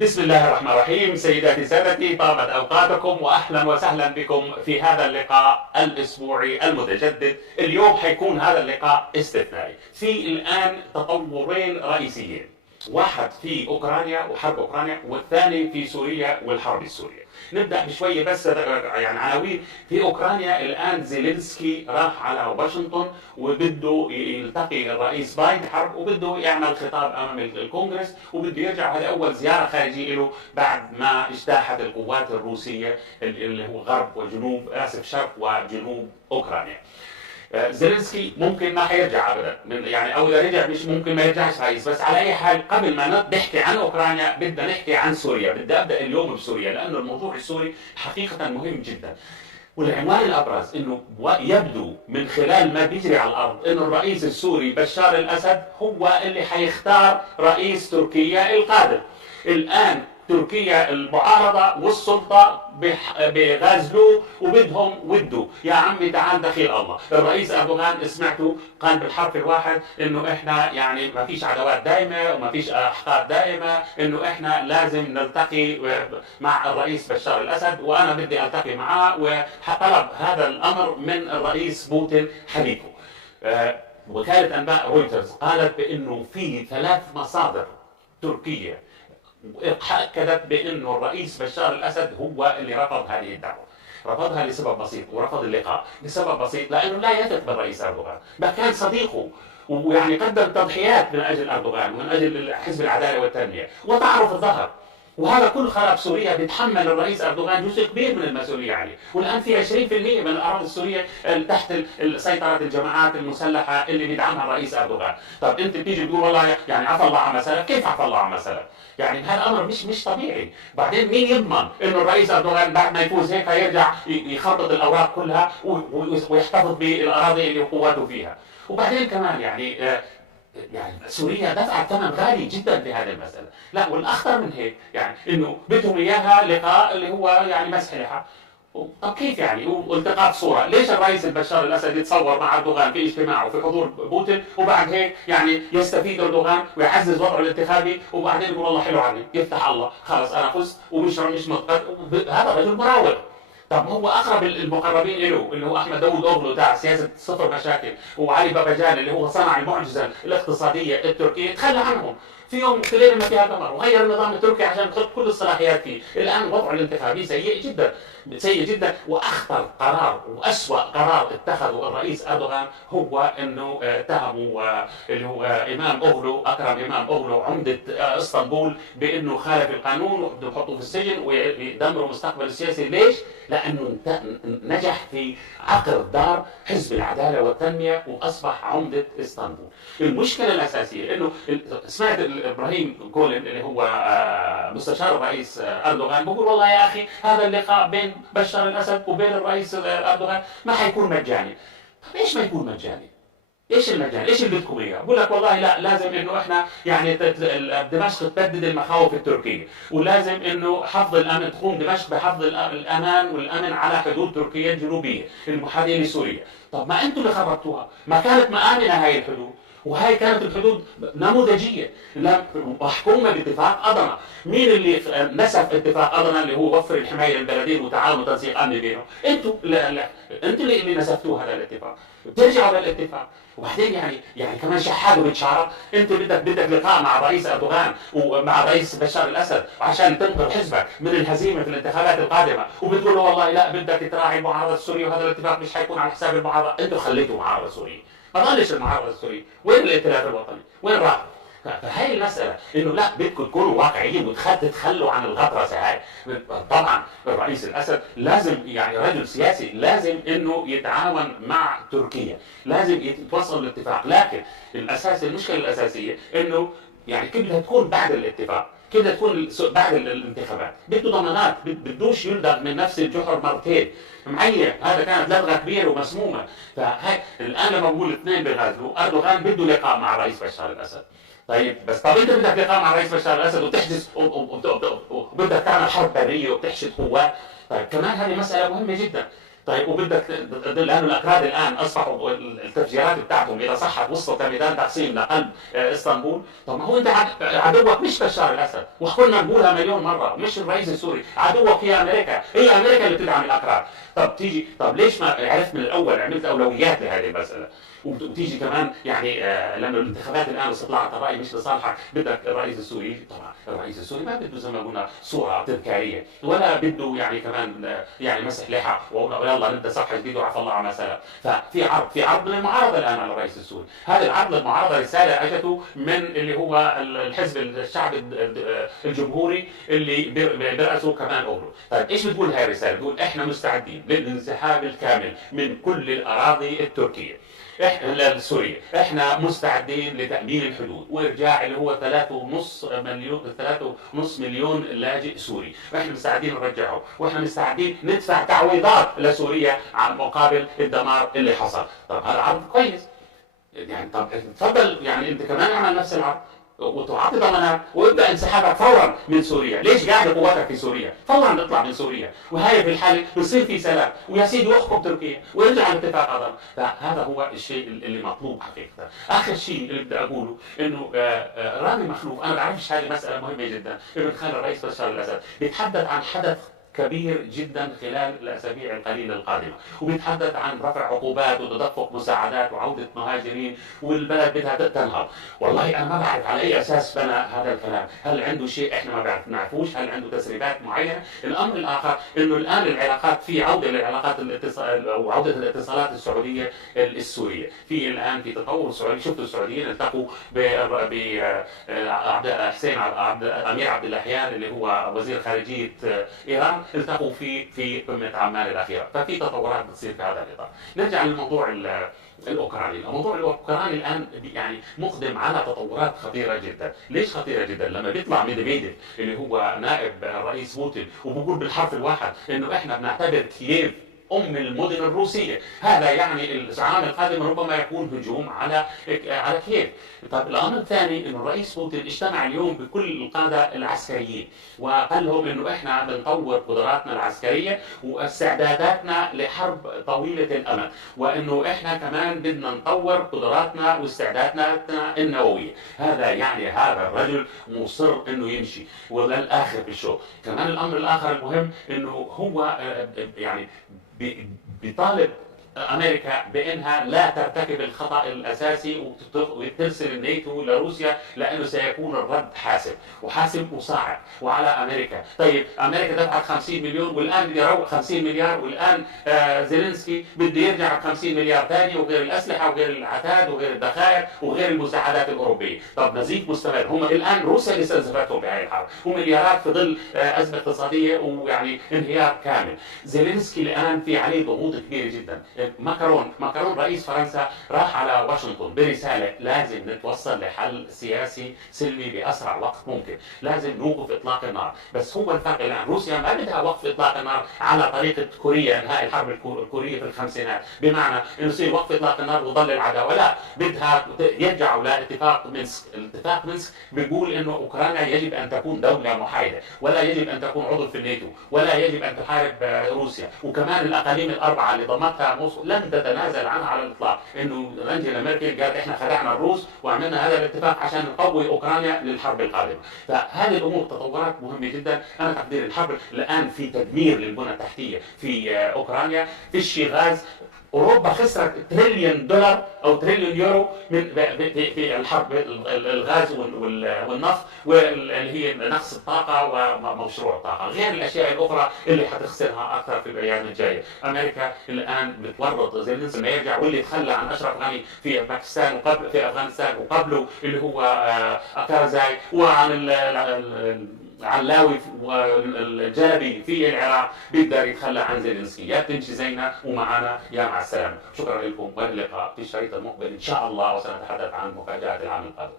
بسم الله الرحمن الرحيم. سيداتي سادتي، طابت أوقاتكم وأهلا وسهلا بكم في هذا اللقاء الأسبوعي المتجدد. اليوم حيكون هذا اللقاء استثنائي. في الآن تطورين رئيسيين، واحد في أوكرانيا وحرب أوكرانيا، والثاني في سوريا والحرب السورية. نبدأ بشوية بس يعني عناوين. في أوكرانيا الآن زيلينسكي راح على واشنطن وبده يلتقي الرئيس بايدن حرب، وبده يعمل خطاب أمام الكونغرس، وبده يرجع. هذه أول زيارة خارجية له بعد ما اجتاحت القوات الروسية اللي هو غرب وجنوب شرق وجنوب أوكرانيا. زيلينسكي ممكن ما حيرجع ابدا، يعني او اذا رجع مش ممكن ما يرجعش رئيس. بس على اي حال، قبل ما نحكي عن اوكرانيا بدنا نحكي عن سوريا. بدي ابدا اليوم بسوريا لانه الموضوع السوري حقيقه مهم جدا. والعنوان الابرز انه يبدو من خلال ما بيجري على الارض انه الرئيس السوري بشار الاسد هو اللي حيختار رئيس تركيا القادم. الان تركيا المعارضة والسلطة بغازلوه وبدهم وده. يا عمي تعال دخيل الله. الرئيس أردوغان سمعته قال بالحرف الواحد انه احنا يعني ما فيش عداوات دائمة وما فيش احقاد دائمة، انه احنا لازم نلتقي مع الرئيس بشار الاسد، وانا بدي التقي معاه. وطلب هذا الامر من الرئيس بوتين حبيبه. وكالة انباء رويترز قالت بانه في 3 مصادر تركية أكدت بأنه الرئيس بشار الأسد هو اللي رفض هذه الدعوة. رفضها لسبب بسيط، ورفض اللقاء لسبب بسيط، لأنه لا يثق بالرئيس أردوغان. ما كان صديقه، ويعني قدم تضحيات من أجل أردوغان ومن أجل حزب العدالة والتنمية وتعرف الظهر. وهذا كل خراب سوريا بيتحمل الرئيس أردوغان جزء كبير من المسؤولية عليه. والآن في 20% من الأراضي السورية تحت سيطرة الجماعات المسلحة اللي بيدعمها الرئيس أردوغان. طب أنت بتيجي تقول والله يعني عفى الله عما سلف. كيف عفى الله عما سلف؟ يعني هذا امر مش طبيعي. بعدين مين يضمن انه الرئيس اردوغان بعد ما يفوز هيك يرجع يخطط الاوراق كلها ويحتفظ بالاراضي اللي قواته فيها؟ وبعدين كمان يعني سوريا دفعت ثمن غالي جدا في هذه المساله. لا، والاخطر من هيك يعني انه بدهم اياها لقاء اللي هو يعني مسح لحى. طب كيف يعني؟ والتقاط صوره. ليش الرئيس بشار الاسد يتصور مع اردوغان في اجتماع وفي حضور بوتين، وبعد هيك يعني يستفيد اردوغان ويعزز وضعه الانتخابي، وبعدين يقول الله حلو عني، يفتح الله خلص انا فزت مش مضغط. هذا رجل مراوغ. طب هو اقرب المقربين له اللي هو احمد داوود اوغلو تاع سياسه صفر مشاكل، وعلي باباجان اللي هو صنع المعجزه الاقتصاديه التركيه، تخلى عنهم في يوم في ليله ما فيها قمر، وغير النظام التركي عشان يحط كل الصلاحيات فيه. الان وضعه الانتخابي سيء جدا سيء جدا. واخطر قرار واسوأ قرار اتخذه الرئيس اردوغان هو انه اتهموا اللي هو امام اوغلو، اكرم امام اوغلو عمده اسطنبول، بانه خالف القانون وبده يحطوه في السجن ويدمروا مستقبل السياسي. ليش؟ لانه نجح في عقد دار حزب العداله والتنميه واصبح عمده اسطنبول. المشكله الاساسيه انه سمعت ابراهيم كولن اللي هو مستشار الرئيس اردوغان بقول والله يا اخي هذا اللقاء بين بشار الاسد وبين الرئيس اردوغان ما حيكون مجاني. طب ايش ما يكون مجاني؟ ايش المجاني؟ ايش اللي بدكم اياه؟ بقول لك والله لا، لازم انه احنا يعني دمشق تبدد المخاوف التركيه، ولازم انه حفظ الامن، تقوم دمشق بحفظ الامان والامن على حدود تركيا الجنوبيه المحاذيه لسوريا. طب ما انتم اللي خربتوها، ما كانت مآمنه هاي الحدود، وهي كانت الحدود نموذجيه محكومه باتفاق اضنا. مين اللي نسف اتفاق اضنا اللي هو وفر الحمايه للبلدين وتعاون وتنسيق امني بينهم؟ انتم انتم اللي نسفتوه هذا الاتفاق. ترجعوا للاتفاق. وبعدين يعني كمان شحاده بتشارك. انت بدك لقاء مع الرئيس اردوغان ومع الرئيس بشار الاسد عشان تنقذ حزبك من الهزيمه في الانتخابات القادمه، وبتقول له والله لا بدك تراعي المعارضه السوريه وهذا الاتفاق مش حيكون على حساب المعارضه. انتم خليتوا معارضه سوريه، ما ضلش المعارضه السوريه. وين الائتلاف الوطني؟ وين راح؟ فهي المسألة إنه لا، بدكم تكونوا واقعيين وتتخلوا عن الغطرسة هاي. طبعا الرئيس الأسد لازم يعني رجل سياسي، لازم إنه يتعاون مع تركيا، لازم يتوصل لاتفاق. لكن المشكلة الأساسية إنه يعني كيف بدها تكون بعد الاتفاق، كيف بدها تكون بعد الانتخابات. بده ضمانات، بدوش يلدغ من نفس الجحر مرتين. معين هذا كانت لدغه كبيره ومسمومه. فهي الان لما بقول اثنين بغازلوا، اردوغان بده لقاء مع الرئيس بشار الاسد. طيب بس طب انت بدك لقاء مع الرئيس بشار الاسد وتحجز وبدك تعمل حرب بريه وبتحشد قوات. طيب كمان هذه مساله مهمه جدا. طيب وبدك لانه الاكراد الان اصبحوا التفجيرات بتاعتهم اذا صحت وصلت لميدان تقسيم لقلب اسطنبول. طب ما هو انت عدوك مش بشار الاسد، وقلنا نقولها مليون مره، مش الرئيس السوري، عدوك هي امريكا، هي امريكا اللي بتدعم الاكراد. طب تيجي، طب ليش ما عرفت من الاول عملت اولويات لهذه المساله؟ وتيجي كمان يعني لما الانتخابات الان واستطلاعات الراي مش لصالحك، بدك الرئيس السوري يجي. طبعا الرئيس السوري ما بده زي ما قلنا صوره تذكاريه، ولا بده يعني كمان يعني مسح لحى ويلا نبدا صفحه جديده وعفى الله عما سلف. في عرض من المعارضه الان على الرئيس السوري. هذا العرض للمعارضه رساله اجته من اللي هو الحزب الشعبي الجمهوري اللي برأسه كمان اورو. طيب ايش بتقول هاي الرساله؟ بتقول احنا مستعدين للانسحاب الكامل من كل الاراضي التركيه احنا لسوريا، احنا مستعدين لتأمين الحدود وارجاع اللي هو 3.5 مليون لاجئ سوري، واحنا مستعدين نرجعه، واحنا مستعدين ندفع تعويضات لسوريا عن مقابل الدمار اللي حصل. طب هذا عرض كويس يعني، طب تفضل يعني انت كمان اعمل نفس العرض وتعطي ضمانات وابدا انسحابك فورا من سوريا. ليش قاعد قواتك في سوريا؟ فورا نطلع من سوريا، وهي في الحاله بصير في سلام، ويا سيدي احكم تركيا وارجع على اتفاق هذا. فهذا هو الشيء اللي مطلوب حقيقه. اخر شيء اللي بدي اقوله انه رامي مخلوف، انا بعرفش هذه مساله مهمه جدا، ابن خال الرئيس بشار الاسد بيتحدث عن حدث كبير جدا خلال الاسابيع القليله القادمه، وبيتحدث عن رفع عقوبات وتدفق مساعدات وعوده مهاجرين والبلد بدها تنهض. والله انا ما بعرف على اي اساس بنى هذا الكلام، هل عنده شيء احنا ما بنعرفوش؟ هل عنده تسريبات معينه؟ الامر الاخر انه الان العلاقات في عوده للعلاقات الاتصال او عوده الاتصالات السعوديه السوريه، في الان في تطور سعودي. شفتوا السعوديين التقوا حسين امير عبد اللحيان اللي هو وزير خارجيه ايران، التقوا في قمه عمان الاخيره، ففي تطورات بتصير في هذا الاطار. نرجع للموضوع الاوكراني، الموضوع الاوكراني الان يعني مقدم على تطورات خطيره جدا. ليش خطيره جدا؟ لما بيطلع ميدفيديف اللي هو نائب الرئيس بوتين وبقول بالحرف الواحد انه احنا بنعتبر كييف ام المدن الروسيه، هذا يعني العام القادم ربما يكون هجوم على كييف. طيب الامر الثاني انه الرئيس بوتين اجتمع اليوم بكل القاده العسكريين وقال لهم انه احنا بنطور قدراتنا العسكريه واستعداداتنا لحرب طويله الامد، وانه احنا كمان بدنا نطور قدراتنا واستعداداتنا النوويه. هذا يعني هذا الرجل مصر انه يمشي وللاخر في الشوط. كمان الامر الاخر المهم انه هو يعني بيطالب امريكا بانها لا ترتكب الخطا الاساسي وترسل الناتو لروسيا، لانه سيكون الرد حاسم وحاسم وصاعد وعلى امريكا. طيب امريكا دفعت 50 مليون والان بده يروق 50 مليار، والان زيلينسكي بده يرجع ب 50 مليار ثاني وغير الاسلحه وغير العتاد وغير الذخائر وغير المساعدات الاوروبيه. طب نزيف مستمر. هم الان روسيا اللي استنزفتهم بهذه الحرب ومليارات في ظل ازمه اقتصاديه ويعني انهيار كامل. زيلينسكي الان في عليه ضغوط كبيره جدا. ماكرون رئيس فرنسا راح على واشنطن برساله لازم نتوصل لحل سياسي سلمي باسرع وقت ممكن، لازم نوقف اطلاق النار. بس هو الفرق الان روسيا ما بدها وقف اطلاق النار على طريقه كوريا، انهاء الحرب الكوريه في الخمسينات، بمعنى انه يصير وقف اطلاق النار وظل العداوه، لا، بدها يرجعوا لاتفاق مينسك. الاتفاق مينسك بيقول انه اوكرانيا يجب ان تكون دوله محايده، ولا يجب ان تكون عضو في الناتو، ولا يجب ان تحارب روسيا، وكمان الاقاليم الاربعه اللي ضمتها موسكو لن تتنازل عنها على الاطلاق. انه انجيلا ميركل قالت احنا خدعنا الروس وعملنا هذا الاتفاق عشان نقوي اوكرانيا للحرب القادمه. فهذه الامور تطورات مهمه جدا. انا تقدير الحرب الان في تدمير للبنى التحتيه في اوكرانيا، فيش غاز. اوروبا خسرت تريليون دولار او تريليون يورو في الحرب، الغاز والنفط واللي هي نقص الطاقه ومشروع الطاقه، غير الاشياء الاخرى اللي حتخسرها اكثر في الايام الجايه. امريكا الان بتورط زيلينسكي ما يرجع، واللي تخلى عن اشرف غني في باكستان وقبل في افغانستان وقبله اللي هو اكارزاي، وعن علاوي والجابي في العراق بيقدر يتخلى عن زيلينسكي. يا تمشي زينا ومعنا يا مع السلامه. شكرا لكم والى اللقاء في الشريط المقبل ان شاء الله، وسنتحدث عن مفاجات العام القادم.